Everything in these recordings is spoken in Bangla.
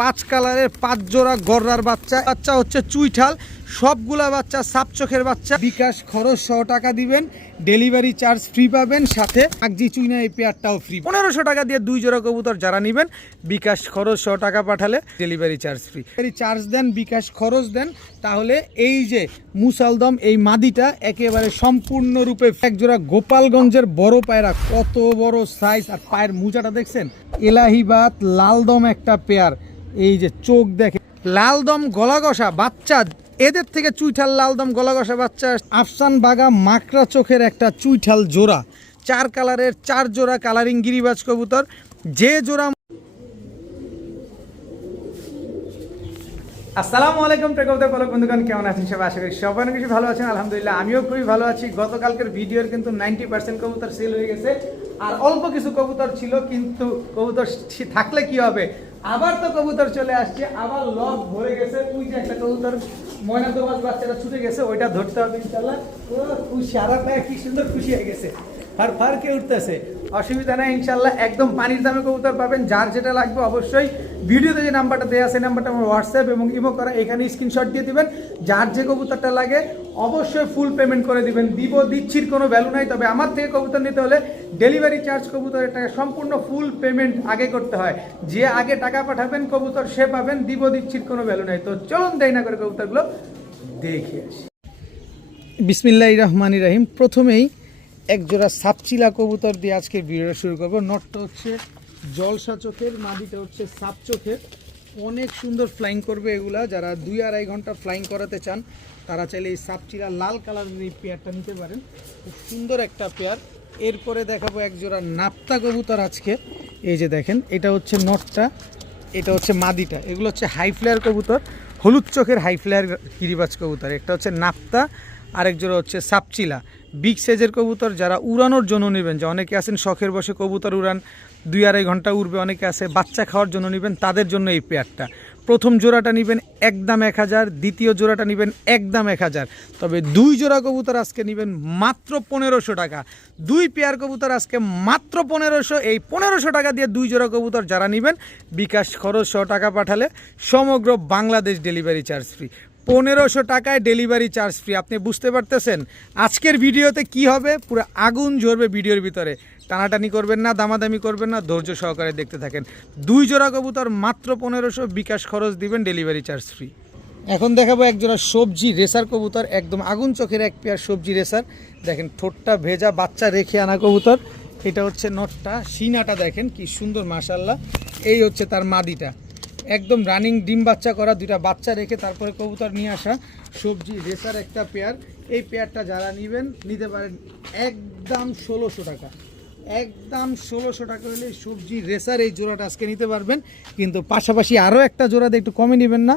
5 কালারের 5 জোড়া গররার বাচ্চা। বাচ্চা হচ্ছে চুইঠাল, সবগুলা বাচ্চা সাপ চোখের বাচ্চা। বিকাশ খরচ 100 টাকা দিবেন, ডেলিভারি চার্জ ফ্রি পাবেন, সাথে আগজি চুইনা এই পেয়ারটাও ফ্রি। 1500 টাকা দিয়ে 2 জোড়া কবুতর যারা নেবেন, বিকাশ খরচ 100 টাকা পাঠালে ডেলিভারি চার্জ ফ্রি। চার্জ দেন, বিকাশ খরচ দেন, তাহলে এই যে মুসালদম এই মাদিটা একেবারে সম্পূর্ণরূপে এক জোড়া গোপালগঞ্জের বড় পায়রা, কত বড় সাইজ, আর পায়ের মুজাটা দেখছেন, এলাহিবাদ লালদম একটা পেয়ার। এই যে চোখ দেখে, লালদম গলা ঘষা বাচ্চা, এদের থেকে চুইঠাল লালদম গলা ঘষা বাচ্চা। আফসান বাগা মাকড়া চোখের একটা চুইঠাল জোড়া, 4 কালারের 4 জোড়া কালারিং গিরিবাজ কবুতর। যে জোড়া আসসালামু আলাইকুম কবুতর পালক বন্ধুগণ, কেমন আছেন সবাই? আশা করি সবাই অনেক বেশি ভালো আছেন। আলহামদুলিল্লাহ আমিও খুবই ভালো আছি। গতকালকের ভিডিওর কিন্তু 90% কবুতর সেল হয়ে গেছে, আর অল্প কিছু কবুতর ছিল, কিন্তু কবুতর থাকলে কি হবে, আবার তো কবুতর চলে আসছে, আবার লক ভরে গেছে। ওই যে একটা কবুতর ময়নাদোবাজ বাচ্চাটা ছুটে গেছে, ওইটা ধরতে হবে ইনশাআল্লাহ। ও খুশি, সারাটা কি সুন্দর খুশি হয়ে গেছে, ফার ফার কে উঠতেছে। অসুবিধা নাই ইনশাআল্লাহ, একদম পানির দামে কবুতর পাবেন। যার যেটা লাগবে অবশ্যই ভিডিওতে যে নাম্বারটা দেওয়া আছে, নাম্বারটা আমার হোয়াটসঅ্যাপ এবং ইমো করা, এখানে স্ক্রিনশট দিয়ে দিবেন। যার যে কবুতরটা লাগে অবশ্যই ফুল পেমেন্ট করে দিবেন। দিচ্ছির কোনো ভ্যালু নাই, তবে আমার থেকে কবুতর নিতে হলে ডেলিভারি চার্জ কবুতরের টাকা সম্পূর্ণ ফুল পেমেন্ট আগে করতে হয়। যে আগে টাকা পাঠাবেন কবুতর সে পাবেন, দিচ্ছির কোনো ভ্যালু নাই। তো চলুন দেরি না করে কবুতরগুলো দেখে আসি। বিসমিল্লাহির রহমানির রহিম। প্রথমেই এক জোড়া সাপচিলা কবুতর দিয়ে আজকে ভিডিওটা শুরু করবো। নটটা হচ্ছে জলসা চোখের, মাদিটা হচ্ছে সাপ চোখের। অনেক সুন্দর ফ্লাইং করবে এগুলা। যারা 2-2.5 ঘন্টা ফ্লাইং করাতে চান তারা চাইলে এই সাপচিলা লাল কালারের এই পেয়ারটা নিতে পারেন, খুব সুন্দর একটা পেয়ার। এরপরে দেখাবো এক জোড়া নাপ্তা কবুতর আজকে। এই যে দেখেন, এটা হচ্ছে নটটা, এটা হচ্ছে মাদিটা। এগুলো হচ্ছে হাই ফ্লেয়ার কবুতর, হলুদ চোখের হাই ফ্লেয়ার গিরিবাজ কবুতর। একটা হচ্ছে নাপ্তা, আরেক জোড়া হচ্ছে সাপচিলা। বিগ সাইজের কবুতর যারা উড়ানোর জন্য নেবেন, যে অনেকে আছেন শখের বসে কবুতর উড়ান, 2-2.5 ঘন্টা উড়বে, অনেকে আছে বাচ্চা খাওয়ার জন্য নেবেন, তাদের জন্য এই পেয়ারটা। প্রথম জোড়াটা নেবেন একদম 1000, দ্বিতীয় জোড়াটা নেবেন একদম 1000, তবে 2 জোড়া কবুতর আজকে নেবেন মাত্র 1500 টাকা। 2 পেয়ার কবুতর আজকে মাত্র 1500। এই 1500 টাকা দিয়ে 2 জোড়া কবুতর যারা নেবেন, বিকাশ খরচ 100 টাকা পাঠালে সমগ্র বাংলাদেশ ডেলিভারি চার্জ ফ্রি। 1500 টাকায় ডেলিভারি চার্জ ফ্রি। আপনি বুঝতে পারতেছেন আজকের ভিডিওতে কি হবে? পুরো আগুন ঝরবে ভিডিওর ভিতরে। টানাটানি করবেন না, দামাদামি করবেন না, ধৈর্য সহকারে দেখতে থাকেন। 2 জোড়া কবুতর মাত্র 1500, বিকাশ খরচ দিবেন, ডেলিভারি চার্জ ফ্রি। এখন দেখাবো এক জোড়া সবজি রেসার কবুতর, একদম আগুন চোখের এক পেয়ার সবজি রেসার। দেখেন ঠোঁটটা ভেজা, বাচ্চা রেখে আনা কবুতর। এটা হচ্ছে নটটা, সিনাটা দেখেন কি সুন্দর মাশাআল্লাহ। এই হচ্ছে তার মাদিটা, একদম রানিং ডিম বাচ্চা করা, 2টা বাচ্চা রেখে তারপরে কবুতর নিয়ে আসা সবজি রেসার একটা পেয়ার। এই পেয়ারটা যারা নেবেন নিতে পারেন একদম 1600 টাকা। একদম 1600 টাকা হলে সবজি রেসার এই জোড়াটা আজকে নিতে পারবেন। কিন্তু পাশাপাশি আরও একটা জোড়াতে একটু কমে নেবেন না।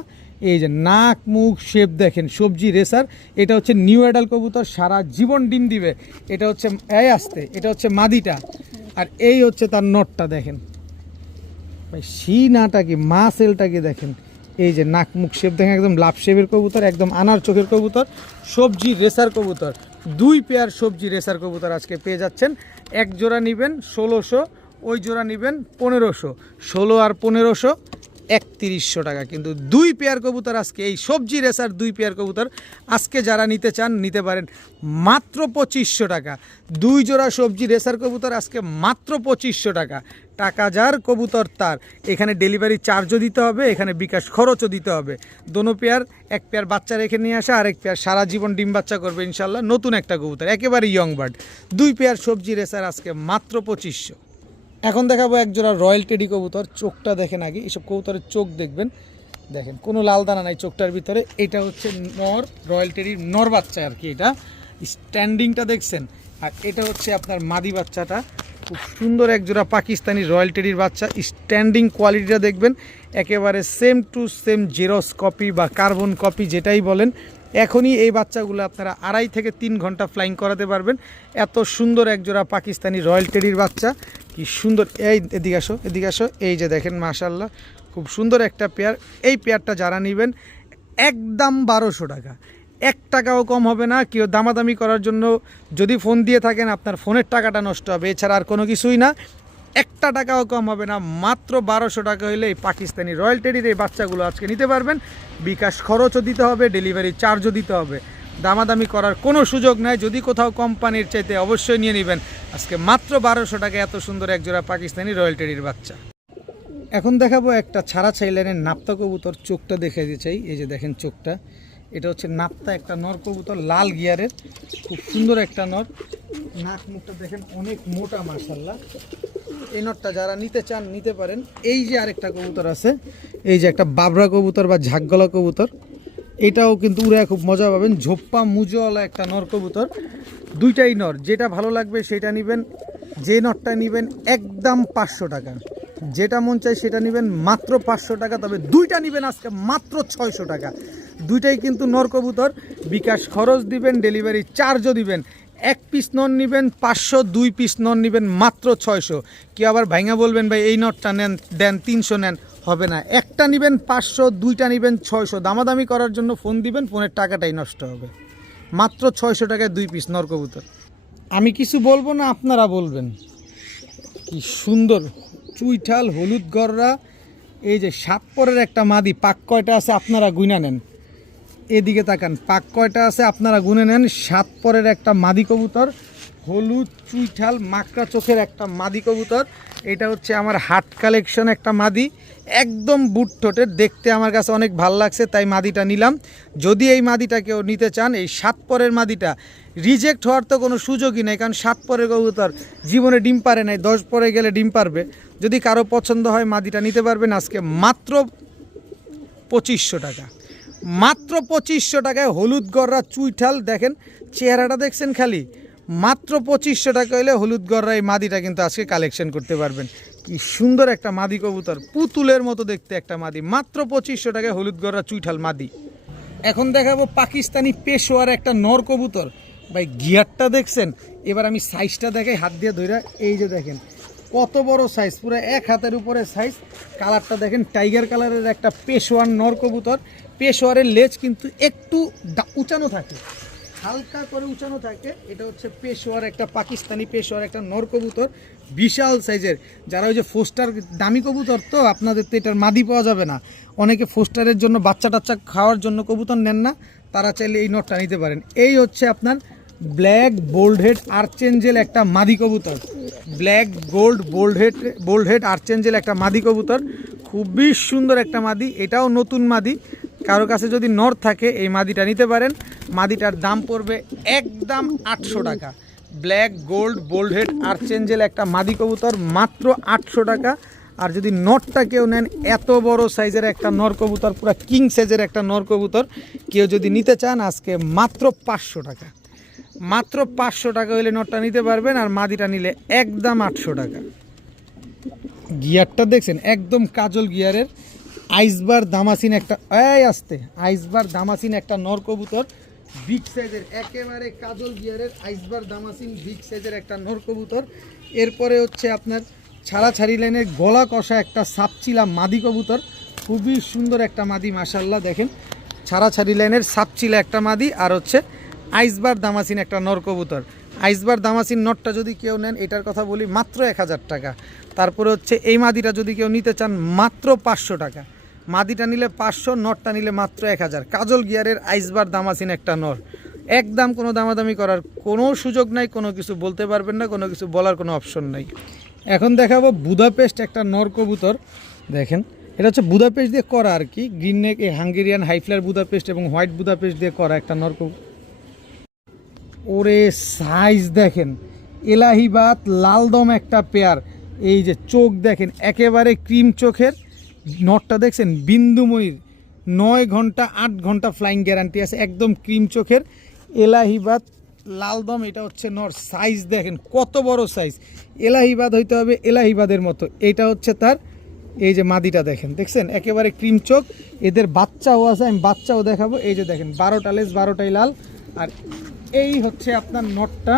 এই যে নাক মুখ শেপ দেখেন, সবজি রেসার। এটা হচ্ছে নিউ অ্যাডাল কবুতর, সারা জীবন ডিম দিবে। এটা হচ্ছে এটা হচ্ছে মাদিটা, আর এই হচ্ছে তার নটটা। দেখেন সিনাটা কি, মা সেলটা কি দেখেন। এই যে নাক মুখ শেপ দেখেন, একদম লাভ শেপের কবুতর, একদম আনার চোখের কবুতর, সবজি রেসার কবুতর। 2 পেয়ার সবজি রেসার কবুতর আজকে পেয়ে যাচ্ছেন। এক জোড়া নেবেন 1600, ওই জোড়া নেবেন 1500। 16 আর 1500 3100 টাকা। কিন্তু 2 পেয়ার কবুতর আজকে, এই সবজি রেসার 2 পেয়ার কবুতর আজকে যারা নিতে চান নিতে পারেন মাত্র 2500 টাকা। 2 জোড়া সবজি রেসার কবুতর আজকে মাত্র 2500 টাকা। টাকা যার কবুতর তার। এখানে ডেলিভারি চার্জও দিতে হবে, এখানে বিকাশ খরচও দিতে হবে। দোনো পেয়ার, এক পেয়ার বাচ্চা রেখে নিয়ে আসা, আরেক পেয়ার সারা জীবন ডিম বাচ্চা করবে ইনশাল্লাহ। নতুন একটা কবুতর, একেবারে ইয়ং বার্ড। 2 পেয়ার সবজি রেসার আজকে মাত্র 2500। এখন দেখাবো এক জোড়া রয়্যাল টেডি কবুতর। চোখটা দেখেন আগে, এইসব কবুতরের চোখ দেখবেন, দেখেন কোনো লাল দানা নাই চোখটার ভিতরে। এটা হচ্ছে নর, রয়্যাল টেডির নর বাচ্চা আর কি। এটা স্ট্যান্ডিংটা দেখছেন, আর এটা হচ্ছে আপনার মাদি বাচ্চাটা। খুব সুন্দর এক জোড়া পাকিস্তানি রয়্যাল টেডির বাচ্চা। স্ট্যান্ডিং কোয়ালিটিটা দেখবেন, একেবারে same to same xerox copy বা কার্বন কপি যেটাই বলেন। এখনই এই বাচ্চাগুলো আপনারা 2.5 থেকে 3 ঘন্টা ফ্লাইং করাতে পারবেন। এত সুন্দর এক জোড়া পাকিস্তানি রয়্যাল টেডির বাচ্চা, কি সুন্দর। এই এদিকে আসো, এদিকে আসো। এই যে দেখেন মাশাআল্লাহ, খুব সুন্দর একটা পেয়ার। এই পেয়ারটা যারা নেবেন একদম 1200 টাকা, 1 টাকাও কম হবে না। কেউ দামাদামি করার জন্য যদি ফোন দিয়ে থাকেন আপনার ফোনের টাকাটা নষ্ট হবে, এছাড়া আর কোনো কিছুই না। একটা টাকাও কম হবে না, মাত্র 1200 টাকা হলে এই পাকিস্তানি রয়্যাল টেডির এই বাচ্চাগুলো আজকে নিতে পারবেন। বিকাশ খরচও দিতে হবে, ডেলিভারি চার্জও দিতে হবে, দামাদামি করার কোনো সুযোগ নাই। যদি কোথাও কোম্পানির চাইতে অবশ্যই নিয়ে নেবেন। আজকে মাত্র 1200 টাকা এত সুন্দর একজোড়া পাকিস্তানি রয়্যাল টেডির বাচ্চা। এখন দেখাবো একটা ছাড়া ছাইলানের নাপ্তা কবুতর, চোখটা দেখে দিতে চাই। এই যে দেখেন চোখটা, এটা হচ্ছে নাপ্তা একটা নর কবুতর, লাল গিয়ারের, খুব সুন্দর একটা নর। নাক মুখটা দেখেন অনেক মোটা মাশাআল্লাহ। এই নরটা যারা নিতে চান নিতে পারেন। এই যে আরেকটা কবুতর আছে, এই যে একটা বাবরা কবুতর বা ঝাকগলা কবুতর, এটাও কিন্তু উড়ে খুব মজা পাবেন। ঝোপ্পা মুজওয়ালা একটা নর কবুতর, দুইটাই নর, যেটা ভালো লাগবে সেটা নেবেন। যে নরটা নেবেন একদম 500 টাকা, যেটা মন চাই সেটা নেবেন মাত্র 500 টাকা। তবে দুইটা নেবেন আজকে মাত্র 600 টাকা। দুইটাই কিন্তু নর কবুতর, বিকাশ খরচ দিবেন, ডেলিভারি চার্জও দিবেন। এক পিস নর নেবেন 500, 2 পিস নর নেবেন মাত্র 600। কি আবার ভাইঙা বলবেন ভাই এই নরটা নেন দেন 300 নেন, হবে না। একটা নেবেন 500, দুইটা নেবেন 600। দামাদামি করার জন্য ফোন দিবেন, ফোনের টাকাটাই নষ্ট হবে। মাত্র 600 টাকায় 2 পিস নর কবুতর। আমি কিছু বলবো না, আপনারা বলবেন। কি সুন্দর চুইঠাল হলুদ গররা, এই যে 7 পরের একটা মাদি, পাক কয়টা আছে আপনারা গুইনা নেন। এদিকে তাকান, পাক কয়টা আছে আপনারা গুনে নেন। 7 পরের একটা মাদি কবুতর, হলুদ চুইঠাল মাকড়া চোখের একটা মাদি কবুতর। এটা হচ্ছে আমার হাট কালেকশন একটা মাদি, একদম বুট ঠোঁটের, দেখতে আমার কাছে অনেক ভালো লাগছে তাই মাদিটা নিলাম। যদি এই মাদিটা কেউ নিতে চান, এই 7 পরের মাদিটা রিজেক্ট হওয়ার তো কোনো সুযোগই নেই, কারণ 7 পরের কবুতর জীবনে ডিম পারে নাই, 10 পরে গেলে ডিম পারবে। যদি কারো পছন্দ হয় মাদিটা নিতে পারবেন আজকে মাত্র 2500 টাকা। মাত্র 2500 টাকায় হলুদ গররা চুইঠাল, দেখেন চেহারাটা দেখছেন খালি। মাত্র 2500 টাকা হলে হলুদ গররা এই মাদিটা কিন্তু আজকে কালেকশন করতে পারবেন। কি সুন্দর একটা মাদি কবুতর, পুতুলের মতো দেখতে একটা মাদি, মাত্র 2500 টাকায় হলুদ গররা চুইঠাল মাদি। এখন দেখাবো পাকিস্তানি পেশোয়ার একটা নর কবুতর। ভাই গিয়ারটা দেখছেন, এবার আমি সাইজটা দেখাই হাত দিয়ে ধরে। এই যে দেখেন কত বড় সাইজ, পুরো 1 হাতের উপরে সাইজ। কালারটা দেখেন টাইগার কালারের একটা পেশোয়ার নর কবুতর। পেশোয়ারের লেজ কিন্তু একটু উঁচানো থাকে, হালকা করে উঁচানো থাকে। এটা হচ্ছে পেশোয়ার একটা পাকিস্তানি পেশোয়ার একটা নর কবুতর, বিশাল সাইজের। যারা ওই যে ফোস্টার দামি কবুতর, তো আপনাদের তো এটার মাদি পাওয়া যাবে না, অনেকে ফোস্টারের জন্য বাচ্চা টাচ্চা খাওয়ার জন্য কবুতর নেন না, তারা চাইলে এই নটটা নিতে পারেন। এই হচ্ছে আপনার ব্ল্যাক বোল্ড হেড আর্চেঞ্জেল একটা মাদি কবুতর, ব্ল্যাক বোল্ড হেড আর্চেঞ্জেল একটা মাদি কবুতর, খুবই সুন্দর একটা মাদি। এটাও নতুন মাদি, কারো কাছে যদি নর থাকে এই মাদিটা নিতে পারেন। মাদিটার দাম পড়বে একদম 800 টাকা। ব্ল্যাক বোল্ড হেড আর্চেঞ্জেল একটা মাদি কবুতর, মাত্র 800 টাকা। আর যদি নরটা কেউ নেন, এত বড় সাইজের একটা নর কবুতর, পুরো কিং সাইজের একটা নর কবুতর, কেউ যদি নিতে চান আজকে মাত্র 500 টাকা। মাত্র 500 টাকা হলে নটটা নিতে পারবেন, আর মাদিটা নিলে একদম 800 টাকা। গিয়ারটা দেখছেন একদম কাজল গিয়ারের, আইসবার দামাসিন একটা, আইসবার দামাসিন একটা নর কবুতর, বিগ সাইজের, একেবারে কাজল গিয়ারের আইসবার দামাসিন বিগ সাইজের একটা নর কবুতর। এরপরে হচ্ছে আপনার ছাড়াছাড়ি লাইনের গলা কষা একটা সাপচিলা মাদি কবুতর, খুবই সুন্দর একটা মাদি মাশাআল্লাহ। দেখেন ছাড়াছাড়ি লাইনের সাপচিলা একটা মাদি, আর হচ্ছে আইসবার দামাসিন একটা নর কবুতর। আইসবার দামাসিন নটটা যদি কেউ নেন, এটার কথা বলি মাত্র 1000 টাকা। তারপরে হচ্ছে এই মাদিটা যদি কেউ নিতে চান মাত্র 500 টাকা। মাদিটা নিলে 500, নটটা নিলে মাত্র 1000। কাজল গিয়ারের আইসবার দামাসিন একটা নর, একদম কোনো দামাদামি করার কোনো সুযোগ নাই, কোনো কিছু বলতে পারবেন না, কোনো কিছু বলার কোনো অপশন নাই। এখন দেখাবো বুদাপেস্ট একটা নর কবুতর। দেখেন এটা হচ্ছে বুদাপেস্ট দিয়ে করা আর কি, গ্রিন নেক, হাঙ্গেরিয়ান হাইফ্লার বুদাপেস্ট এবং হোয়াইট বুদাপেস্ট দিয়ে করা একটা নর কবুতর। ওরে সাইজ দেখেন, এলাহিবাদ লালদম একটা পেয়ার। এই যে চোখ দেখেন একেবারে ক্রিম চোখের, নটটা দেখছেন বিন্দুময়ীর, 9 ঘন্টা 8 ঘন্টা ফ্লাইং গ্যারান্টি আছে, একদম ক্রিম চোখের এলাহিবাদ লালদম। এটা হচ্ছে নর, সাইজ দেখেন কত বড় সাইজ, এলাহিবাদ হইতে হবে এলাহিবাদের মতো। এইটা হচ্ছে তার, এই যে মাদিটা দেখছেন একেবারে ক্রিম চোখ। এদের বাচ্চাও আছে, আমি বাচ্চাও দেখাবো। এই যে দেখেন 12টা লেজ, 12টাই লাল। আর এই হচ্ছে আপনার নটটা,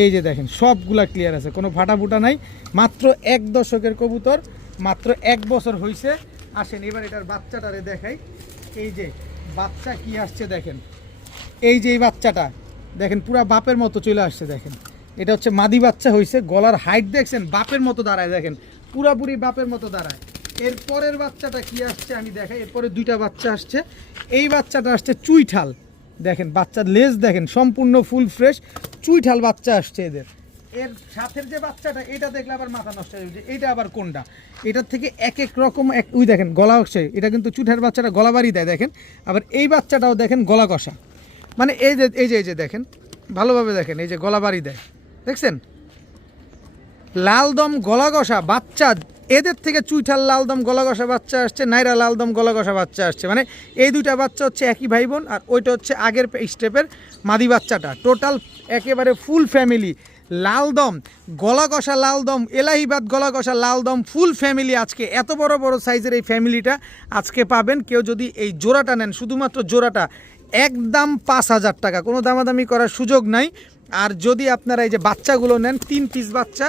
এই যে দেখেন সবগুলা ক্লিয়ার আছে, কোনো ফাটাফুটা নাই। মাত্র 1 দশকের কবুতর, মাত্র 1 বছর হয়েছে। আসেন এবার এটার বাচ্চাটারে দেখাই। এই যে বাচ্চা কি আসছে দেখেন, এই যে এই বাচ্চাটা দেখেন পুরা বাপের মতো চলে আসছে। দেখেন এটা হচ্ছে মাদি বাচ্চা হয়েছে, গলার হাইট দেখছেন বাপের মতো দাঁড়ায়, দেখেন পুরাপুরি বাপের মতো দাঁড়ায়। এর পরের বাচ্চাটা কি আসছে আমি দেখাই, এরপরে দুইটা বাচ্চা আসছে। এই বাচ্চাটা আসছে চুইঠাল, দেখেন বাচ্চার লেজ দেখেন সম্পূর্ণ ফুল ফ্রেশ চুইঠাল বাচ্চা আসছে এদের। এর সাথের যে বাচ্চাটা এটা দেখলে আবার মাথা নষ্ট হয়ে যাবে, এটা আবার কোনটা, এটার থেকে এক এক রকম ওই দেখেন গলা হচ্ছে, এটা কিন্তু চুইঠাল বাচ্চাটা গলা বাড়ি দেয় দেখেন। আবার এই বাচ্চাটাও দেখেন গলা কষা, মানে এই যে দেখেন ভালোভাবে দেখেন, এই যে গলা বাড়ি দেয় দেখছেন, লালদম গলা কষা বাচ্চা। এদের থেকে চুইঠাল লালদম গলা কষা বাচ্চা আসছে, নাইরা লালদম গলা কষা বাচ্চা আসছে, মানে এই দুইটা বাচ্চা হচ্ছে একই ভাই বোন, আর ওইটা হচ্ছে আগের স্টেপের মাদি বাচ্চাটা। টোটাল একেবারে ফুল ফ্যামিলি লালদম গলা কষা লালদম এলাহিবাদ গলা কষা লালদম ফুল ফ্যামিলি। আজকে এত বড় বড় সাইজের এই ফ্যামিলিটা আজকে পাবেন। কেউ যদি এই জোড়াটা নেন, শুধুমাত্র জোড়াটা একদম 5,000 টাকা, কোনো দামাদামি করার সুযোগ নাই। আর যদি আপনারা এই যে বাচ্চাগুলো নেন 3 পিস বাচ্চা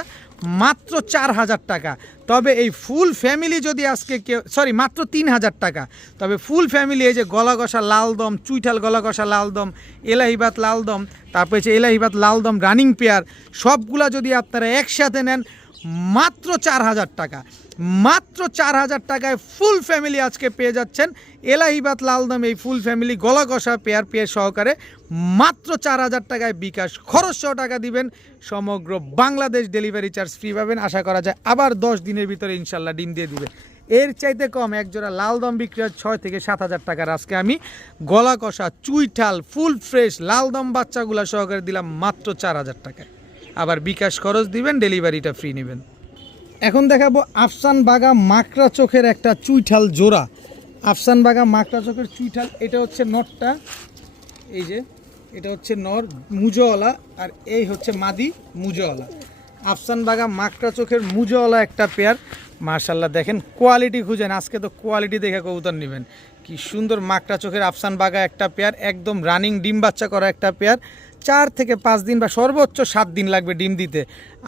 মাত্র 4,000 টাকা। তবে এই ফুল ফ্যামিলি যদি আজকে কেউ মাত্র 3,000 টাকা, তবে ফুল ফ্যামিলি এই যে গলা কষা লালদম চুইঠাল গলা কষা লালদম এলাহিবাদ লালদম, তারপর হচ্ছে এলাহিবাদ লালদম রানিং পেয়ার, সবগুলা যদি আপনারা একসাথে নেন মাত্র 4,000 টাকা, মাত্র 4,000 টাকায় ফুল ফ্যামিলি আজকে পেয়ে যাচ্ছেন এলাহিবাদ লালদম এই ফুল ফ্যামিলি গলা কষা পেয়ার সহকারে মাত্র 4,000 টাকায়। বিকাশ খরচ 100 টাকা দিবেন, সমগ্র বাংলাদেশ ডেলিভারি চার্জ ফ্রি পাবেন। আশা করা যায় আবার 10 দিনের ভিতরে ইনশাল্লাহ ডিম দিয়ে দিবে। এর চাইতে কম এক জোড়া লালদম বিক্রি হয় 6 থেকে 7,000 টাকার। আজকে আমি গলা কষা চুইঠাল ফুল ফ্রেশ লালদম বাচ্চাগুলো সহকারে দিলাম মাত্র 4,000 টাকায়। আবার বিকাশ খরচ দিবেন, ডেলিভারিটা ফ্রি নেবেন। এখন দেখাবো আফসান বাগা মাকড়া চোখের একটা চুইঠাল জোড়া। আফসান বাগা মাকড়া চোখের চুইঠাল, এটা হচ্ছে নরটা, এই যে এটা হচ্ছে নর মুজোওয়ালা, আর এই হচ্ছে মাদি মুজোওয়ালা। আফসান বাগা মাকড়া চোখের মুজোওয়ালা একটা পেয়ার, মার্শাল্লাহ দেখেন কোয়ালিটি খুঁজেন, আজকে তো কোয়ালিটি দেখে কবুতর নেবেন। কি সুন্দর মাকড়া চোখের আফসান বাগা একটা পেয়ার, একদম রানিং ডিম বাচ্চা করা একটা পেয়ার। 4 থেকে 5 দিন বা সর্বোচ্চ 7 দিন লাগবে ডিম দিতে।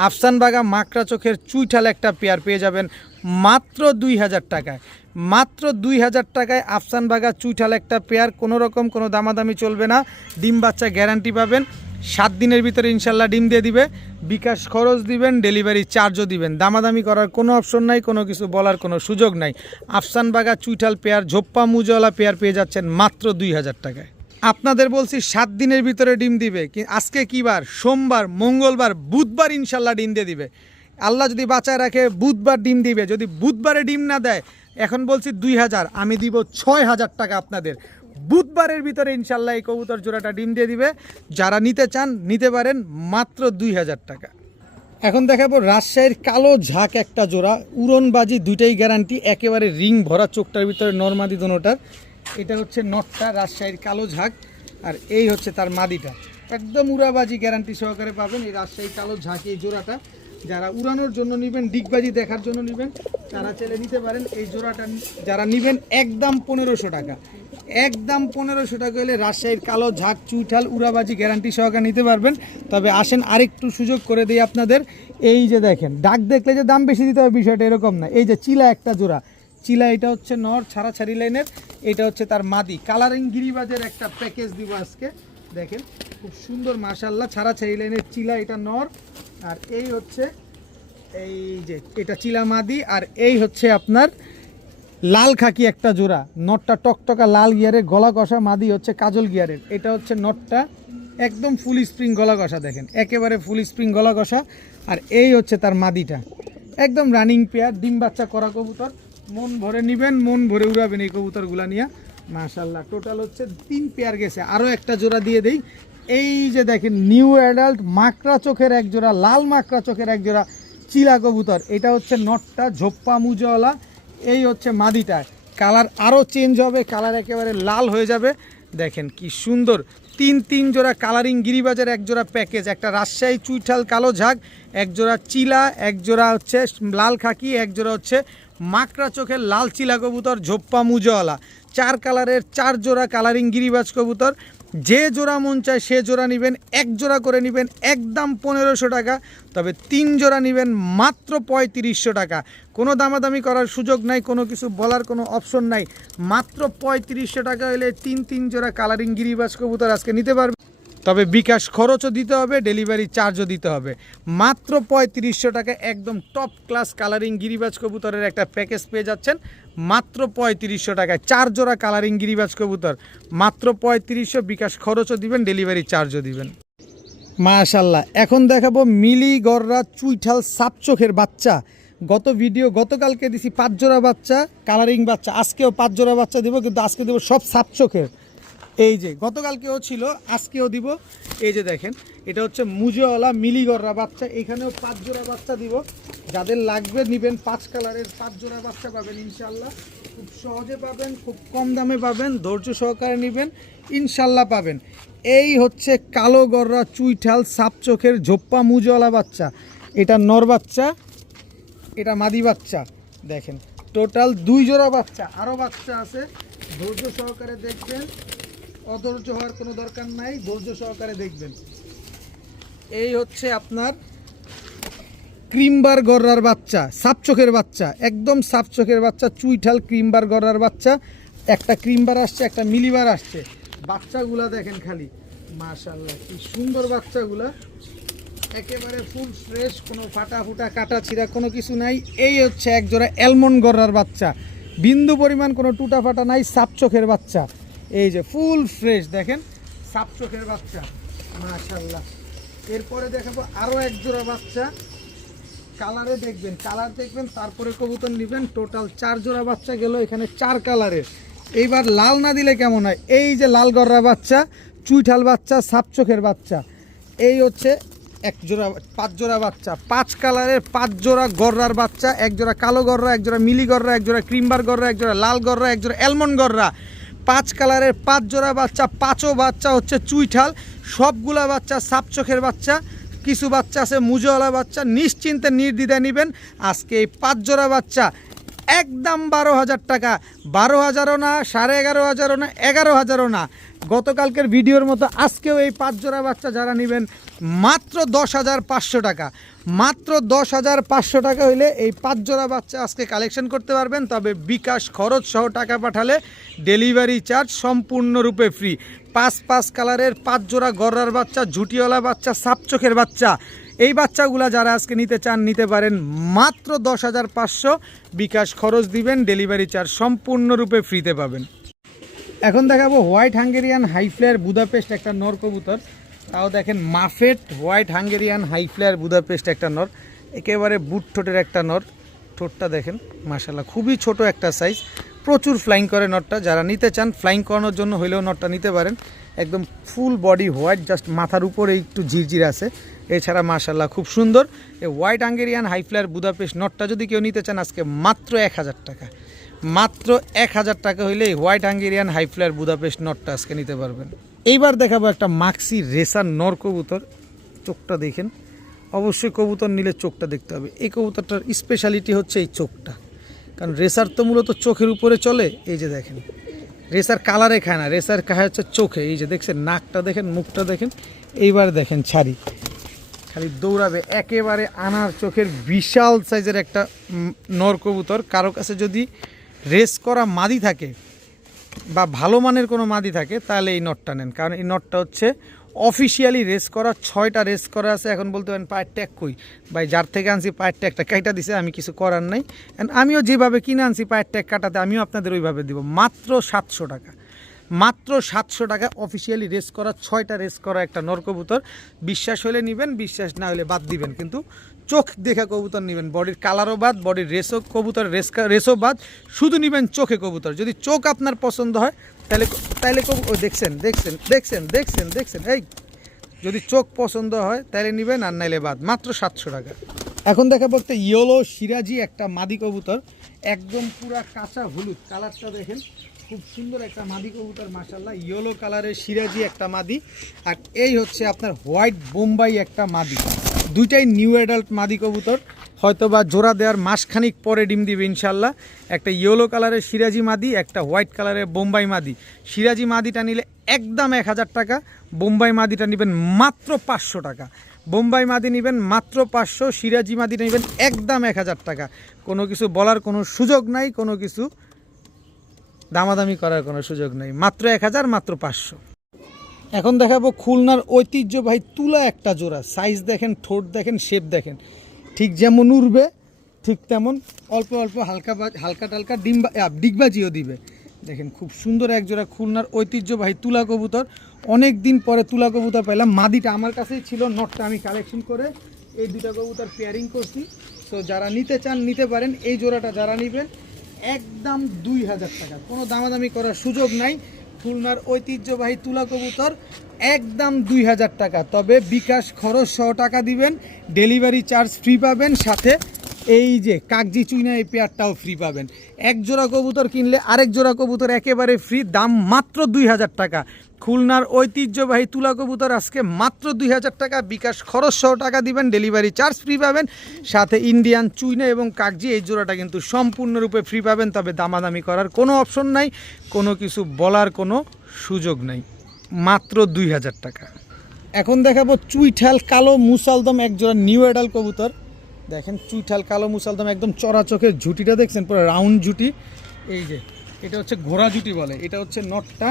আফসান বাগা মাকড়া চোখের চুইঠাল একটা পেয়ার পেয়ে যাবেন মাত্র 2,000 টাকায়। মাত্র 2,000 টাকায় আফসান বাগা চুইঠাল একটা পেয়ার, কোনো রকম কোনো দামাদামি চলবে না, ডিম বাচ্চা গ্যারান্টি পাবেন। 7 দিনের ভিতরে ইনশাল্লাহ ডিম দিয়ে দিবে। বিকাশ খরচ দিবেন, ডেলিভারি চার্জও দিবেন, দামাদামি করার কোনো অপশন নাই, কোনো কিছু বলার কোনো সুযোগ নাই। আফসান বাগা চুইঠাল পেয়ার ঝোপ্পা মুজওয়ালা পেয়ার পেয়ে যাচ্ছেন মাত্র 2,000 টাকায়। আপনাদের বলছি 7 দিনের ভিতরে ডিম দিবে। আজকে কী বার? সোমবার, মঙ্গলবার, বুধবার ইনশাল্লাহ ডিম দিয়ে দিবে। আল্লাহ যদি বাঁচায় রাখে বুধবার ডিম দিবে। যদি বুধবারে ডিম না দেয়, এখন বলছি 2,000, আমি দিব 6,000 টাকা আপনাদের। বুধবারের ভিতরে ইনশাল্লাহ এই কবুতর জোড়াটা ডিম দিয়ে দিবে। যারা নিতে চান নিতে পারেন মাত্র 2,000 টাকা। এখন দেখাবো রাজশাহীর কালো ঝাঁক একটা জোড়া, উড়নবাজি দুইটাই গ্যারান্টি, একেবারে রিং ভরা, চোখটার ভিতরে নরমাদি দোনোটার। এটা হচ্ছে নটটা রাজশাহীর কালো ঝাঁক, আর এই হচ্ছে তার মাদিটা, একদম উড়াবাজি গ্যারান্টি সহকারে পাবেন এই রাজশাহী কালো ঝাঁক এই জোড়াটা। যারা উড়ানোর জন্য নেবেন, ডিগবাজি দেখার জন্য নেবেন, তারা চাইলে নিতে পারেন এই জোড়াটা। যারা নেবেন একদম 1,500 টাকা, একদম 1,500 টাকা হলে রাজশাহীর কালো ঝাঁক চুইঠাল উড়াবাজি গ্যারান্টি সহকারে নিতে পারবেন। তবে আসেন আরেকটু সুযোগ করে দিই আপনাদের। এই যে দেখেন, ডাক দেখলে যে দাম বেশি দিতে হবে বিষয়টা এরকম না। এই যে চিলা একটা জোড়া, চিলা এটা হচ্ছে নর ছাড়াছাড়ি লাইনের, এটা হচ্ছে তার মাদি। কালারিং গিরিবাজের একটা প্যাকেজ দিব আজকে, দেখেন খুব সুন্দর মাশাআল্লাহ ছাড়াছাড়ি লাইনের চিলা, এটা নর, আর এই হচ্ছে এই যে এটা চিলা মাদি, আর এই হচ্ছে আপনার লাল খাকি একটা জোড়া। নটটা টকটকা লাল গিয়ারের, গলা কষা, মাদি হচ্ছে কাজল গিয়ারের। এটা হচ্ছে নটটা একদম ফুল স্প্রিং গলা কষা, দেখেন একেবারে ফুল স্প্রিং গলা কষা, আর এই হচ্ছে তার মাদিটা, একদম রানিং পেয়ার, ডিম বাচ্চা করা কবুতর। মন ভরে নেবেন, মন ভরে উড়াবেন এই কবুতরগুলা নিয়ে মাশাআল্লাহ। টোটাল হচ্ছে 3 পেয়ার গেছে, আরও একটা জোড়া দিয়ে দেই। এই যে দেখেন নিউ অ্যাডাল্ট মাকড়া চোখের এক জোড়া, লাল মাকড়া চোখের এক জোড়া চিলা কবুতর। এটা হচ্ছে নটটা ঝোপ্পা মুজওয়ালা, এই হচ্ছে মাদিটা। কালার আরও চেঞ্জ হবে, কালার একেবারে লাল হয়ে যাবে। দেখেন কি সুন্দর, 3 জোড়া কালারিং গিরিবাজের এক জোড়া প্যাকেজ, একটা রাজশাহী চুইঠাল কালো ঝাঁক, এক জোড়া চিলা, এক জোড়া হচ্ছে লাল খাকি, এক জোড়া হচ্ছে মাকড়া চোখের লাল চিলা কবুতর ঝোপ্পা মুজওয়ালা। 4 কালারের 4 জোড়া কালারিং গিরিবাজ কবুতর। যে জোড়া মন চায় সে জোড়া নেবেন, এক জোড়া করে নেবেন একদম 1,500 টাকা। তবে 3 জোড়া নেবেন মাত্র 3,500 টাকা। কোনো দামাদামি করার সুযোগ নাই, কোনো কিছু বলার কোনো অপশন নাই। মাত্র 3,500 টাকা হলে 3 জোড়া কালারিং গিরিবাজ কবুতর আজকে নিতে পারবেন। তবে বিকাশ খরচও দিতে হবে, ডেলিভারি চার্জও দিতে হবে। মাত্র 3500 টাকা একদম টপ ক্লাস কালারিং গিরিবাজ কবুতরের একটা প্যাকেজ পেয়ে যাচ্ছেন মাত্র 3500 টাকায়। 4 জোড়া কালারিং গিরিবাজ কবুতর মাত্র 3500, বিকাশ খরচও দিবেন, ডেলিভারি চার্জও দিবেন। মাশাল্লাহ, এখন দেখাবো মিলি গররা চুইঠাল সাপচোখের বাচ্চা। গতকালকে দিছি 5 জোড়া বাচ্চা কালারিং বাচ্চা, আজকেও 5 জোড়া বাচ্চা দিব, কিন্তু আজকে দেবো সব সাপচোখের। এই যে গতকালকেও ছিল, আজকেও দিব। এই যে দেখেন, এটা হচ্ছে মুজোওয়ালা মিলি গররা বাচ্চা, এখানেও 5 জোড়া বাচ্চা দিব। যাদের লাগবে নেবেন, 5 কালারের 5 জোড়া বাচ্চা পাবেন ইনশাল্লাহ। খুব সহজে পাবেন, খুব কম দামে পাবেন, ধৈর্য সহকারে নেবেন, ইনশাল্লাহ পাবেন। এই হচ্ছে কালো গররা চুইঠাল সাপচোখের ঝোপ্পা মুজোওয়ালা বাচ্চা। এটা নর বাচ্চা, এটা মাদি বাচ্চা। দেখেন টোটাল 2 জোড়া বাচ্চা, আরও বাচ্চা আছে। ধৈর্য সহকারে দেখবেন, অধৈর্য হওয়ার কোনো দরকার নাই, ধৈর্য সহকারে দেখবেন। এই হচ্ছে আপনার ক্রিমবার গররার বাচ্চা, সাপচোখের বাচ্চা, একদম সাপচোখের বাচ্চা, চুইঠাল ক্রিমবার গররার বাচ্চা। একটা ক্রিমবার আসছে, একটা মিলিবার আসছে। বাচ্চাগুলা দেখেন খালি, মাশাআল্লাহ কি সুন্দর বাচ্চাগুলা, একেবারে ফুল ফ্রেশ, কোনো ফাটা ফুটা কাটা ছিঁড়া কোনো কিছু নাই। এই হচ্ছে এক জোড়া অ্যালমন্ড গররার বাচ্চা, বিন্দু পরিমাণ কোনো টুটা ফাটা নাই, সাপচোখের বাচ্চা। এই যে ফুল ফ্রেশ, দেখেন সাপচোখের বাচ্চা, মাশাআল্লাহ। এরপরে দেখাবো আরও এক জোড়া বাচ্চা, কালারে দেখবেন, কালার দেখবেন, তারপরে কবুতর নেবেন। টোটাল 4 জোড়া বাচ্চা গেল এখানে 4 কালারের। এইবার লাল না দিলে কেমন হয়? এই যে লাল গররা বাচ্চা, চুইঠাল বাচ্চা, সাপচোখের বাচ্চা। এই হচ্ছে 5 জোড়া বাচ্চা, 5 কালারের 5 জোড়া গররার বাচ্চা। 1 জোড়া কালো গররা, 1 জোড়া মিলি গররা, 1 জোড়া ক্রিমবার গররা, 1 জোড়া লাল গররা, 1 জোড়া অ্যালমন্ড গররা। 5 কালারের 5 জোড়া বাচ্চা, 5ও বাচ্চা হচ্ছে চুইঠাল, সবগুলা বাচ্চা সাপচোখের বাচ্চা। কিছু বাচ্চা আছে মুজোওয়ালা বাচ্চা, নিশ্চিন্তে নির্দ্বিধায় নেবেন। আজকে এই 5 জোড়া বাচ্চা একদম 12,000 টাকা, 12,000ও না, 11,500ও না, 11,000ও না। গতকালকের ভিডিওর মতো আজকেও এই 5 জোড়া বাচ্চা যারা নেবেন মাত্র 10,500 টাকা, মাত্র 10,500 টাকা হইলে এই 5 জোড়া বাচ্চা আজকে কালেকশন করতে পারবেন। তবে বিকাশ খরচ সহ টাকা পাঠালে ডেলিভারি চার্জ সম্পূর্ণরূপে ফ্রি। 5 কালারের 5 জোড়া গররার বাচ্চা, ঝুটিওয়ালা বাচ্চা, সাপচোখের বাচ্চা। এই বাচ্চাগুলা যারা আজকে নিতে চান নিতে পারেন মাত্র 10,500, বিকাশ খরচ দিবেন, ডেলিভারি চার্জ সম্পূর্ণরূপে ফ্রিতে পাবেন। এখন দেখাবো white Hungarian high flyer Budapest একটা নর কবুতর। তাও দেখেন মাফেট white Hungarian high flyer Budapest একটা নর, একেবারে বুট ঠোঁটের একটা নর। ঠোঁটটা দেখেন মাশাআল্লাহ, খুবই ছোট একটা সাইজ, প্রচুর ফ্লাইং করে নটটা। যারা নিতে চান ফ্লাইং করানোর জন্য হইলেও নটটা নিতে পারেন। একদম ফুল বডি হোয়াইট, জাস্ট মাথার উপরে একটু ঝিরঝির আছে, এছাড়া মাশাআল্লাহ খুব সুন্দর। এই white Hungarian high flyer Budapest নটটা যদি কেউ নিতে চান আজকে মাত্র 1,000 টাকা, মাত্র 1,000 টাকা হইলে white Hungarian high flyer Budapest নটটা আজকে নিতে পারবেন। এইবার দেখাবো একটা মাক্সি রেসার নর কবুতর। চোখটা দেখেন, অবশ্যই কবুতর নিলে চোখটা দেখতে হবে। এই কবুতরটার স্পেশালিটি হচ্ছে এই চোখটা, কারণ রেসার তো মূলত চোখের উপরে চলে। এই যে দেখেন, রেসার কালারে খায় না, রেসার খায় হচ্ছে চোখে। এই যে দেখছেন, নাকটা দেখেন, মুখটা দেখেন। এইবার দেখেন ছাড়ি, খালি দৌড়াবে, একেবারে আনার চোখের বিশাল সাইজের একটা নর কবুতর। কারো কাছে যদি রেস করা মাদি থাকে বা ভালো মানের কোনো মাদি থাকে তাহলে এই নটটা নেন, কারণ এই নটটা হচ্ছে অফিসিয়ালি রেস করা। 6টা রেস করা আছে। এখন বলতে পারেন পায়ের ট্যাগ কই ভাই, যার থেকে আনছি পায়ের ট্যাগটা কাইটা দিছে, আমি কিছু করার নাই। আমিও যেভাবে কিনে আনছি পায়ের ট্যাগ কাটাতে, আমিও আপনাদের ওইভাবে দিব। মাত্র 700 টাকা, মাত্র 700 টাকা অফিসিয়ালি রেস করা, 6টা রেস করা একটা নর কবুতর। বিশ্বাস হলে নেবেন, বিশ্বাস না হলে বাদ দিবেন, কিন্তু চোখ দেখে কবুতর নেবেন। বডির কালারও বাদ, বডির রেসও কবুতর রেসও বাদ, শুধু নেবেন চোখে কবুতর। যদি চোখ আপনার পছন্দ হয় তাহলে তাহলে দেখছেন দেখছেন দেখছেন দেখছেন দেখছেন এই যদি চোখ পছন্দ হয় তাহলে নেবেন, আর নাইলে বাদ। মাত্র 700 টাকা। এখন দেখাবো একটা ইয়েলো সিরাজি একটা মাদি কবুতর, একদম পুরা কাঁচা হলুদ কালারটা দেখেন, খুব সুন্দর একটা মাদি কবুতর মাশাআল্লাহ। ইয়েলো কালারের সিরাজি একটা মাদি, আর এই হচ্ছে আপনার হোয়াইট বোম্বাই একটা মাদি। দুইটাই নিউ অ্যাডাল্ট মাদি কবুতর, হয়তো বা জোড়া দেওয়ার মাসখানিক পরে ডিম দিবে ইনশাল্লাহ। একটা ইয়েলো কালারের সিরাজি মাদি, একটা হোয়াইট কালারের বোম্বাই মাদি। সিরাজি মাদিটা নিলে একদম 1,000 টাকা, বোম্বাই মাদিটা নেবেন মাত্র 500 টাকা। বোম্বাই মাদি নেবেন মাত্র 500, সিরাজি মাদিটা নেবেন একদম 1,000 টাকা। কোনো কিছু বলার কোনো সুযোগ নাই, কোনো কিছু দামাদামি করার কোনো সুযোগ নেই। মাত্র 1,000, মাত্র 500। এখন দেখাবো খুলনার ঐতিহ্যবাহী তুলা একটা জোড়া। সাইজ দেখেন, ঠোঁট দেখেন, শেপ দেখেন, ঠিক যেমন উড়বে ঠিক তেমন অল্প অল্প হালকা হালকা টালকা ডিগবাজিও দিবে। দেখেন খুব সুন্দর এক জোড়া খুলনার ঐতিহ্যবাহী তুলা কবুতর। অনেক দিন পরে তুলা কবুতর পেলাম। মাদিটা আমার কাছেই ছিল, নটটা আমি কালেকশন করে এই দুটা কবুতর পেয়ারিং করছি। তো যারা নিতে চান নিতে পারেন। এই জোড়াটা যারা নেবেন একদম 2000 টাকা, কোনো দামাদামি করার সুযোগ নাই। খুলনার ঐতিহ্যবাহী তুলা কবুতর একদম 2000 টাকা, তবে বিকাশ খরচ 100 টাকা দিবেন, ডেলিভারি চার্জ ফ্রি পাবেন, সাথে এই যে কাগজি চুইনা এই পেয়ারটাও ফ্রি পাবেন। এক জোড়া কবুতর কিনলে আরেক জোড়া কবুতর একেবারে ফ্রি, দাম মাত্র 2000 টাকা। খুলনার ঐতিহ্যবাহী তুলা কবুতর আজকে মাত্র 2000 টাকা, বিকাশ খরচ 100 টাকা দিবেন, ডেলিভারি চার্জ ফ্রি পাবেন, সাথে ইন্ডিয়ান চুইনা এবং কাগজি এই জোড়াটা কিন্তু সম্পূর্ণরূপে ফ্রি পাবেন। তবে দামাদামি করার কোনো অপশন নাই, কোনো কিছু বলার কোনো সুযোগ নাই, মাত্র 2000 টাকা। এখন দেখাবো চুইঠাল কালো মুসালদম এক জোড়া নিউ এডাল কবুতর। দেখেন চুইঠাল কালো মুসালদম, একদম চড়া চোখের ঝুটিটা দেখছেন, পুরো রাউন্ড ঝুটি। এই যে এটা হচ্ছে ঘোড়া ঝুটি বলে, এটা হচ্ছে নটটা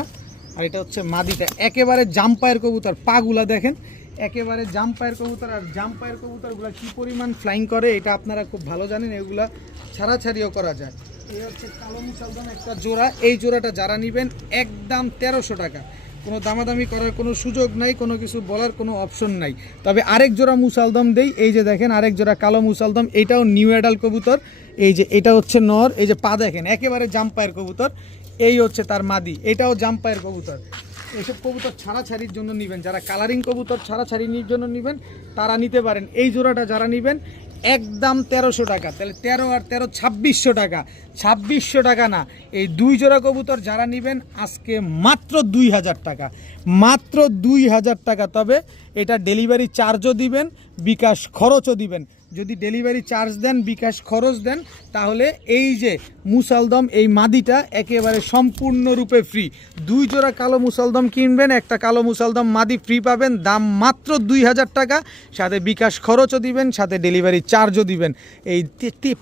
আর এটা হচ্ছে মাদিটা। একেবারে জাম্পায়ের কবুতর, পাগুলা দেখেন একেবারে জাম্পায়ের কবুতর। আর জাম্পায়ের কবুতরগুলো কী পরিমাণ ফ্লাইং করে এটা আপনারা খুব ভালো জানেন, এগুলা ছাড়াছাড়িও করা যায়। এই হচ্ছে কালো মুসালদম একটা জোড়া। এই জোড়াটা যারা নেবেন একদম 1300 টাকা, কোনো দামাদামি করার কোনো সুযোগ নাই, কোনো কিছু বলার কোনো অপশন নাই। তবে আরেক জোড়া মুসালদম দেই, এই যে দেখেন আরেক জোড়া কালো মুসালদম, এটাও নিউ এডাল কবুতর। এই যে এটা হচ্ছে নর, এই যে পা দেখেন একেবারে জাম্পায়ের কবুতর। এই হচ্ছে তার মাদি, এটাও জাম্পায়ের কবুতর। এইসব কবুতর ছাড়াছাড়ির জন্য নেবেন, যারা কালারিং কবুতর ছাড়াছাড়ির জন্য নেবেন তারা নিতে পারেন। এই জোড়াটা যারা নেবেন একদম 1300 টাকা, তাহলে 13 আর 13 2600 টাকা। 2600 টাকা না, এই দুই জোড়া কবুতর যারা নেবেন আজকে মাত্র 2000 টাকা, মাত্র 2000 টাকা। তবে এটা ডেলিভারি চার্জও দিবেন, বিকাশ খরচও দিবেন। যদি ডেলিভারি চার্জ দেন, বিকাশ খরচ দেন, তাহলে এই যে মুসালদম এই মাদিটা একেবারে সম্পূর্ণরূপে ফ্রি। দুই জোড়া কালো মুসালদম কিনবেন, একটা কালো মুসালদম মাদি ফ্রি পাবেন, দাম মাত্র 2000 টাকা, সাথে বিকাশ খরচও দিবেন, সাথে ডেলিভারি চার্জও দিবেন। এই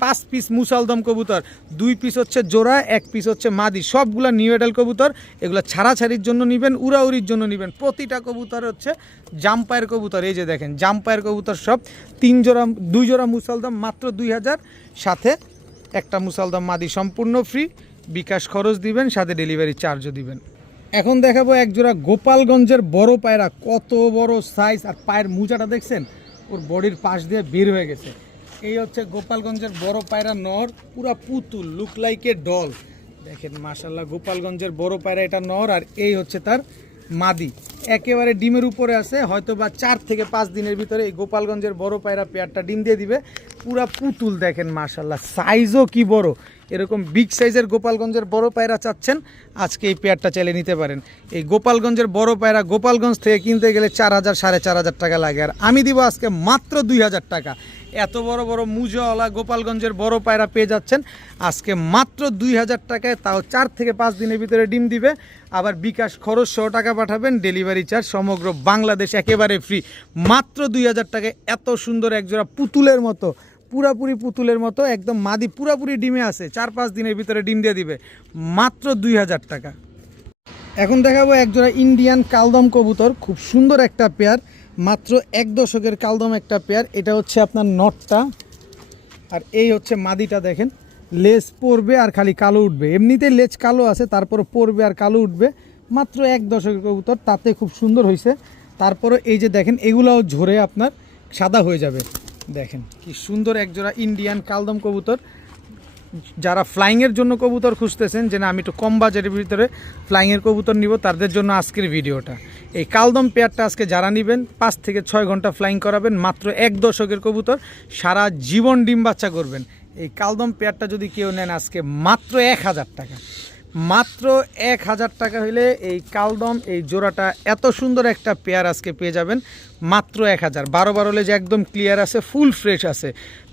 5 পিস মুসালদম কবুতর, 2 পিস হচ্ছে জোড়া, 1 পিস হচ্ছে মাদি, সবগুলা নিউ এডাল কবুতর। এগুলো ছাড়াছাড়ির জন্য নেবেন, উড়াউড়ির জন্য নেবেন। প্রতিটা কবুতর হচ্ছে জাম্পায়ের কবুতর। এই যে দেখেন জাম্পায়ের কবুতর সব। 2 জোড়া মুসালদম মাত্র 2000, সাথে একটা মুসালদম মাদি সম্পূর্ণ ফ্রি, বিকাশ খরচ দিবেন, সাথে ডেলিভারি চার্জও দিবেন। এখন দেখাবো এক জোড়া গোপালগঞ্জের বড় পায়রা, কত বড় সাইজ, আর পায়ের মোজাটা দেখছেন ওর বডির পাশ দিয়ে বের হয়ে গেছে। এই হচ্ছে গোপালগঞ্জের বড় পায়রা নর, পুরা পুতুল, লুক লাইক এ ডল। দেখেন মাশাল্লাহ, গোপালগঞ্জের বড় পায়রা এটা নর, আর এই হচ্ছে তার মাদি, একেবারে ডিমের উপরে আছে। হয়তো বা 4 থেকে 5 দিনের ভিতরে এই গোপালগঞ্জের বড় পায়রা পেয়ারটা ডিম দিয়ে দিবে। পুরা পুতুল দেখেন মাশাল্লাহ, সাইজও কি বড়। এরকম বিগ সাইজের গোপালগঞ্জের বড় পায়রা চাচ্ছেন, আজকে এই পেয়ারটা চাইলে নিতে পারেন। এই গোপালগঞ্জের বড় পায়রা গোপালগঞ্জ থেকে কিনতে গেলে 4000 4500 টাকা লাগে, আর আমি দিব আজকে মাত্র 2000 টাকা। এত বড় বড় মুজাওয়ালা গোপালগঞ্জের বড় পায়রা পেয়ে যাচ্ছেন আজকে মাত্র 2000 টাকায়, তাও 4 থেকে 5 দিনের ভিতরে ডিম দিবে। আবার বিকাশ খরচ 100 টাকা পাঠাবেন, ডেলিভারি চার্জ সমগ্র বাংলাদেশ একেবারে ফ্রি, মাত্র 2000 টাকায়। এত সুন্দর একজোড়া পুতুলের মতো, পুরাপুরি পুতুলের মতো, একদম মাদি পুরাপুরি ডিমে আছে, 4-5 দিনের ভিতরে ডিম দিয়ে দিবে, মাত্র 2000 টাকা। এখন দেখাবো একজোড়া ইন্ডিয়ান কালদম কবুতর, খুব সুন্দর একটা পেয়ার, মাত্র 1 দশকের কালদম একটা পেয়ার। এটা হচ্ছে আপনার নটটা, আর এই হচ্ছে মাদিটা। দেখেন লেজ পড়বে আর খালি কালো উঠবে, এমনিতেই লেজ কালো আছে, তারপরে পড়বে আর কালো উঠবে। মাত্র 1 দশকের কবুতর, তাতে খুব সুন্দর হয়েছে। তারপরে এই যে দেখেন এগুলাও ঝরে আপনার সাদা হয়ে যাবে। দেখেন কি সুন্দর একজোড়া ইন্ডিয়ান কালদম কবুতর। যারা ফ্লাইংয়ের জন্য কবুতর খুঁজতেছেন, যে না আমি একটু কম বাজেটের ভিতরে ফ্লাইংয়ের কবুতর নিব, তাদের জন্য আজকের ভিডিওটা। এই কালদম পেয়ারটা আজকে যারা নেবেন 5 থেকে 6 ঘন্টা ফ্লাইং করাবেন, মাত্র 1 দশকের কবুতর, সারা জীবন ডিম বাচ্চা করবেন। এই কালদম পেয়ারটা যদি কেউ নেন আজকে মাত্র 1000 টাকা, মাত্র 1000 টাকা হইলে এই কালদম এই জোড়াটা, এত সুন্দর একটা পেয়ার আজকে পেয়ে যাবেন মাত্র 1000। 12 হলে যে একদম ক্লিয়ার আছে, ফুল ফ্রেশ আছে।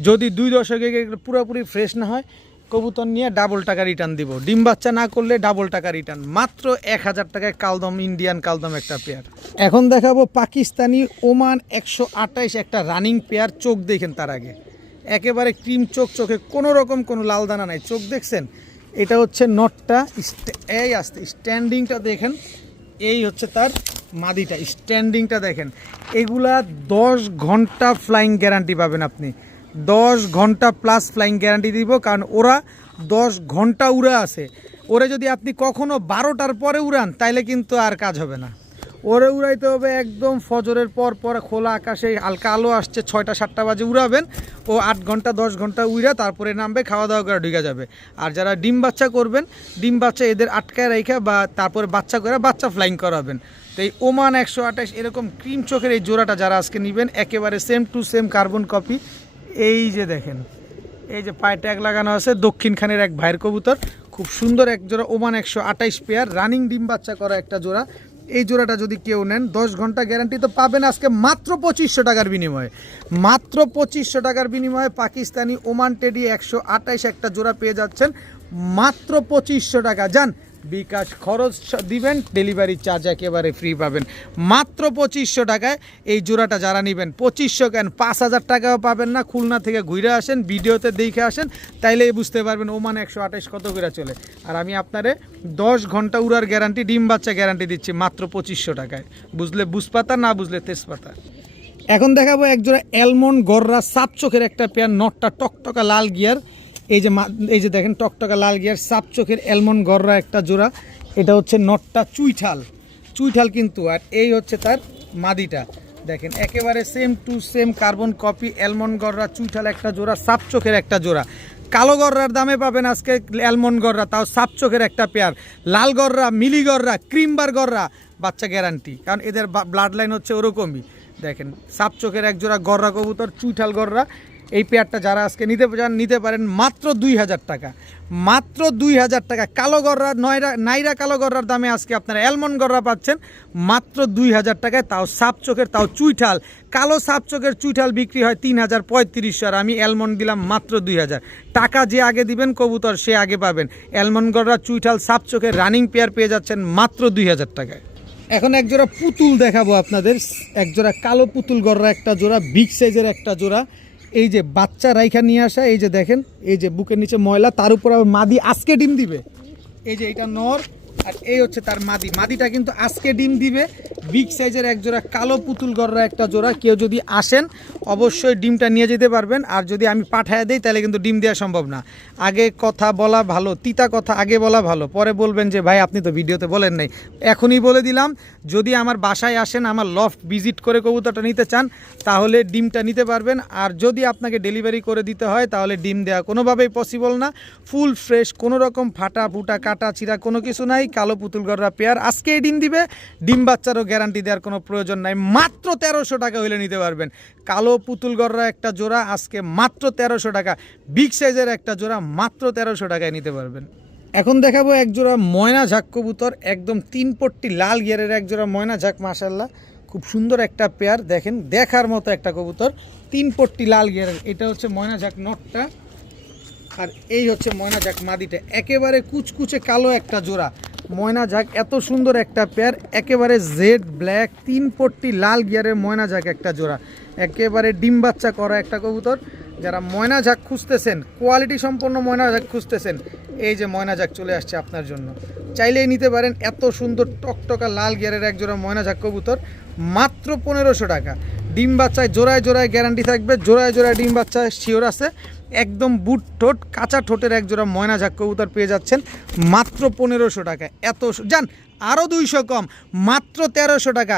যদি 2 দশকে পুরোপুরি ফ্রেশ না হয়, কবুতর নিয়ে ডাবল টাকা রিটার্ন দিব, ডিম বাচ্চা না করলে ডাবল টাকা রিটার্ন। মাত্র 1000 টাকায় কালদম, ইন্ডিয়ান কালদম একটা পেয়ার। এখন দেখাবো পাকিস্তানি ওমান 128 একটা রানিং পেয়ার। চোখ দেখেন তার আগে, একেবারে ক্রিম চোখ, চোখে কোনো রকম কোনো লাল দানা নাই, চোখ দেখছেন। এটা হচ্ছে নটটা, এই আসতে স্ট্যান্ডিংটা দেখেন। এই হচ্ছে তার মাদিটা স্ট্যান্ডিংটা দেখেন, এগুলা 10 ঘন্টা ফ্লাইং গ্যারান্টি পাবেন আপনি, 10 ঘন্টা প্লাস ফ্লাইং গ্যারান্টি দিব, কারণ ওরা 10 ঘন্টা উড়ে আছে। ওরে যদি আপনি কখনো 12টার পরে উড়ান তাইলে কিন্তু আর কাজ হবে না, ওরে উড়াইতে হবে একদম ফজরের পর পর, খোলা আকাশে হালকা আলো আসছে 6টা-7টা বাজে উড়াবেন, ও 8 ঘন্টা 10 ঘন্টা উড়া তারপরে নামবে, খাওয়া দাওয়া করে ঢুকে যাবে। আর যারা ডিম বাচ্চা করবেন, ডিম বাচ্চা এদের আটকায় রেখে বা তারপরে বাচ্চা করে বাচ্চা ফ্লাইং করাবেন। তো এই ওমান 128 এরকম ক্রিম চোখের এই জোড়াটা যারা আজকে নেবেন, একেবারে same to same carbon copy. এই যে দেখেন, এই যে পায়ে ট্যাগ লাগানো আছে, দক্ষিণ খানের এক ভাইয়ের কবুতর, খুব সুন্দর এক জোড়া ওমান 128 পেয়ার, রানিং ডিম বাচ্চা করা একটা জোড়া। এই জোড়াটা যদি কেউ নেন 10 ঘন্টা গ্যারান্টি তো পাবেন আজকে মাত্র 2500 টাকার বিনিময়ে, মাত্র 2500 টাকার বিনিময়ে পাকিস্তানি ওমান টেডি 128 একটা জোড়া পেয়ে যাচ্ছেন মাত্র 2500 টাকা। যান বিকাশ খরচ দিবেন, ডেলিভারি চার্জ একেবারে ফ্রি পাবেন মাত্র 2500 টাকায়। এই জোড়াটা যারা নেবেন 2500 কেন 5000 টাকাও পাবেন না। খুলনা থেকে ঘুরে আসেন, ভিডিওতে দেখে আসেন, তাইলেই বুঝতে পারবেন ওমান 128 কত করে চলে। আর আমি আপনারে 10 ঘন্টা উড়ার গ্যারান্টি, ডিম বাচ্চা গ্যারান্টি দিচ্ছি মাত্র 2500 টাকায়। বুঝলে বুঝপাতা, না বুঝলে তেজপাতা। এখন দেখাবো একজোড়া অ্যালমন্ড গররা সাপ চোখের একটা পেয়ার, নটটা টকটকা লাল গিয়ার। এই যে দেখেন টকটকা লাল গিয়ার সাপ চোখের অ্যালমন্ড গররা একটা জোড়া। এটা হচ্ছে নটটা চুইঠাল কিন্তু, আর এই হচ্ছে তার মাদিটা। দেখেন একেবারে same to same carbon copy, almond গররা চুইঠাল একটা জোড়া, সাপ চোখের একটা জোড়া। কালো গররার দামে পাবেন আজকে অ্যালমন্ড গররা, তাও সাপ চোখের একটা পেয়ার। লাল গররা, মিলি গররা, ক্রিমবার গররা বাচ্চা গ্যারান্টি, কারণ এদের ব্লাড লাইন হচ্ছে ওরকমই। দেখেন সাপ চোখের এক জোড়া গররা কবুতর, চুইঠাল গররা। এই পেয়ারটা যারা আজকে নিতে পারেন মাত্র 2000 টাকা, মাত্র 2000 টাকা। কালো গররা নাইরা কালো গররার দামে আজকে আপনারা অ্যালমন্ড গররা পাচ্ছেন মাত্র 2000 টাকায়, তাও সাপ চোখের, তাও চুইঠাল। কালো সাপ চোখের চুইঠাল বিক্রি হয় 3035, আর আমি অ্যালমন্ড দিলাম মাত্র 2000 টাকা। যে আগে দিবেন কবুতর সে আগে পাবেন। অ্যালমন্ড গররা চুইঠাল সাপ চোখের রানিং পেয়ার পেয়ে যাচ্ছেন মাত্র 2000 টাকায়। এখন একজোড়া পুতুল দেখাবো আপনাদের, একজোড়া কালো পুতুল গররা একটা জোড়া, বিগ সাইজের একটা জোড়া। এই যে বাচ্চা রাইখা নিয়ে আসা, এই যে দেখেন, এই যে বুকের নিচে ময়লা, তার উপর আবার মাদি আজকে ডিম দিবে। এই যে এটা নর, আর এই হচ্ছে তার মাদিটা কিন্তু আজকে ডিম দিবে। বিগ সাইজের এক জোড়া কালো পুতুল গররা একটা জোড়া। কেউ যদি আসেন অবশ্যই ডিমটা নিয়ে যেতে পারবেন, আর যদি আমি পাঠায় দিই তাহলে কিন্তু ডিম দেওয়া সম্ভব না। আগে কথা বলা ভালো, তিতা কথা আগে বলা ভালো, পরে বলবেন যে ভাই আপনি তো ভিডিওতে বলেন নাই। এখনই বলে দিলাম, যদি আমার বাসায় আসেন, আমার লফট ভিজিট করে কবুতরটা নিতে চান তাহলে ডিমটা নিতে পারবেন, আর যদি আপনাকে ডেলিভারি করে দিতে হয় তাহলে ডিম দেওয়া কোনোভাবেই পসিবল না। ফুল ফ্রেশ, কোনো রকম ফাটা ফুটা কাটা চিরা কোনো কিছু নাই। কালো পুতুল গররা পেয়ার আজকেই ডিম দিবে, ডিম বাচ্চারও গ্যারান্টি দেওয়ার কোনো প্রয়োজন নাই। মাত্র 1300 টাকা হলে নিতে পারবেন কালো পুতুল গররা একটা জোড়া আজকে মাত্র 1300 টাকা। বিগ সাইজের একটা জোড়া মাত্র 1300 টাকায় নিতে পারবেন। এখন দেখাবো এক জোড়া ময়না ঝাঁক কবুতর, একদম 3 পট্টি লাল গিয়ারের এক জোড়া ময়না ঝাঁক, মাশাআল্লাহ খুব সুন্দর একটা পেয়ার। দেখেন দেখার মতো একটা কবুতর, 3 পট্টি লাল গিয়ারের। এটা হচ্ছে ময়না ঝাঁক নটটা, আর এই হচ্ছে ময়না ঝাঁক মাদিটা। একেবারে কুচকুচে কালো একটা জোড়া ময়না ঝাঁক, এত সুন্দর একটা পেয়ার, একেবারে জেড ব্ল্যাক 3 পট্টি লাল গিয়ারের ময়না ঝাঁক একটা জোড়া। একেবারে ডিম বাচ্চা করা একটা কবুতর। যারা ময়না ঝাঁক খুঁজতেছেন, কোয়ালিটি সম্পন্ন ময়না ঝাঁক খুঁজতেছেন, এই যে ময়না ঝাঁক চলে আসছে আপনার জন্য, চাইলেই নিতে পারেন। এত সুন্দর টকটকা লাল গিয়ারের এক জোড়া ময়না ঝাঁক কবুতর মাত্র 1500 টাকা। ডিম বাচ্চায় জোড়ায় জোড়ায় গ্যারান্টি থাকবে, জোড়ায় জোড়ায় ডিম বাচ্চায় শিওর আছে। একদম বুট ঠোঁট কাঁচা ঠোঁটের এক জোড়া ময়না ঝাঁক কবুতর পেয়ে যাচ্ছেন মাত্র 1500 টাকা। এত যান আরও 200 কম, মাত্র 1300 টাকা।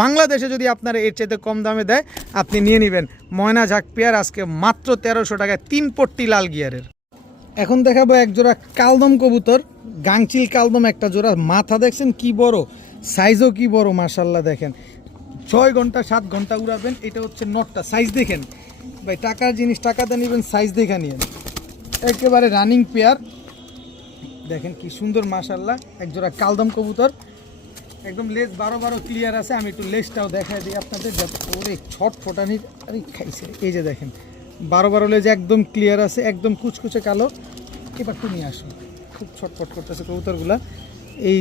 বাংলাদেশে যদি আপনারা এর চাইতে কম দামে দেয় আপনি নিয়ে নেবেন। ময়না ঝাঁক পেয়ার আজকে মাত্র 1300 টাকায়, 3 পট্টি লাল গিয়ারের। এখন দেখাবো এক জোড়া কালদম কবুতর, গাংচিল কালদম একটা জোড়া। মাথা দেখছেন কি বড়, সাইজও কি বড়, মাশাআল্লাহ। দেখেন 6 ঘন্টা 7 ঘন্টা উড়াবেন। এটা হচ্ছে নটটা, সাইজ দেখেন ভাই, টাকার জিনিস টাকাতে নেবেন, সাইজ দেখে নিয়েন। একেবারে রানিং পেয়ার, দেখেন কি সুন্দর মাশাআল্লাহ। এক জোড়া কালদম কবুতর, একদম লেজ 12 ক্লিয়ার আছে। আমি একটু লেজটাও দেখাই দিই আপনাদের, ওরে ছট ফোটানির আরে খাইছে। এই যে দেখেন 12 লেজ একদম ক্লিয়ার আছে, একদম কুচকুচে কালো। এবার তো নিয়ে আসুন, খুব ছটফট করতেছে কবুতরগুলা। এই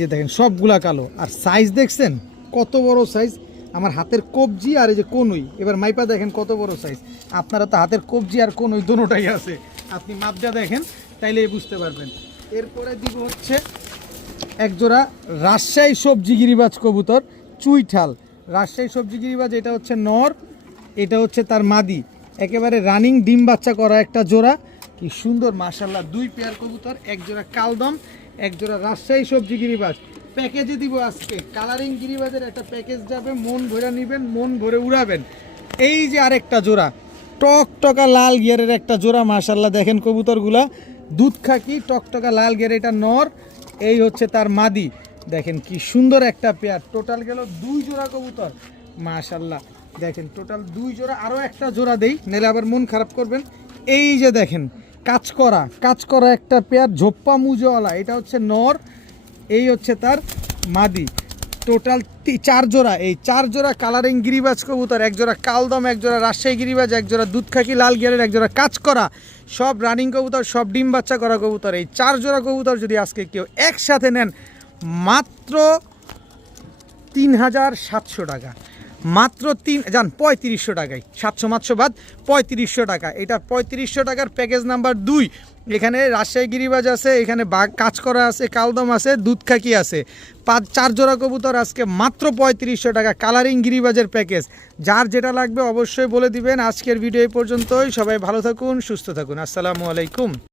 যে দেখেন সবগুলা কালো, আর সাইজ দেখছেন কত বড় সাইজ। আমার হাতের কবজি আর এই যে কনুই, এবার মাইপা দেখেন কত বড় সাইজ। আপনারা তো হাতের কবজি আর কনুই দুটোটাই আছে, আপনি মাপটা দেখেন তাইলে বুঝতে পারবেন। এরপরে দিব হচ্ছে একজোড়া রাজশাহী সবজি গিরিবাজ কবুতর চুইঠাল। রাজশাহী সবজি গিরিবাজ, এটা হচ্ছে নর, এটা হচ্ছে তার মাদি, একেবারে রানিং ডিম বাচ্চা করা একটা জোড়া। কি সুন্দর মাশাআল্লাহ, দুই পেয়ার কবুতর, এক জোড়া কালদম, এক জোড়া রাজশাহী সবজি গিরিবাজ। প্যাকেজে দিব আজকে কালারিং গিরিবাজের একটা প্যাকেজ যাবে, মন ভরে নেবেন, মন ভরে উড়াবেন। এই যে আরেকটা জোড়া টকটকা লাল গিয়ারের একটা জোড়া, মাশাআল্লাহ দেখেন কবুতরগুলা দুধ খাকি টকটকা লাল গিয়ার, এটা নর, এই হচ্ছে তার মাদি। দেখেন কি সুন্দর একটা পেয়ার, টোটাল গেল 2 জোড়া কবুতর মাশাআল্লাহ। দেখেন টোটাল 2 জোড়া, আরও একটা জোড়া দেই নাহলে আবার মন খারাপ করবেন। এই যে দেখেন কাজ করা একটা পেয়ার ঝোপ্পা মুজওয়ালা, এটা হচ্ছে নর, এই হচ্ছে তার মাদি। টোটাল 4 জোড়া, এই 4 জোড়া কালারিং গিরিবাজ কবুতর, এক জোড়া কালদম, এক জোড়া রাজশাহী গিরিবাজ, এক জোড়া দুধখাকি লাল গিয়ারের, এক জোড়া কাজ করা, সব রানিং কবুতর, সব ডিম বাচ্চা করা কবুতর। এই 4 জোড়া কবুতর যদি আজকে কেউ একসাথে নেন মাত্র 3700 টাকা, মাত্র 3500 টাকায়, 700 বাদ 3500 টাকা। এটা 3500 টাকার প্যাকেজ নাম্বার 2। এখানে রাজশাহী গিরিবাজ আছে, এখানে কাজ করা আছে, কালদম আছে, দুধখাকি আছে, 4 জোড়া কবুতর আজকে মাত্র 3500 টাকা কালারিং গিরিবাজের প্যাকেজ। যার যেটা লাগবে অবশ্যই বলে দিবেন। আজকের ভিডিও এই পর্যন্তই, সবাই ভালো থাকুন, সুস্থ থাকুন, আসসালামু আলাইকুম।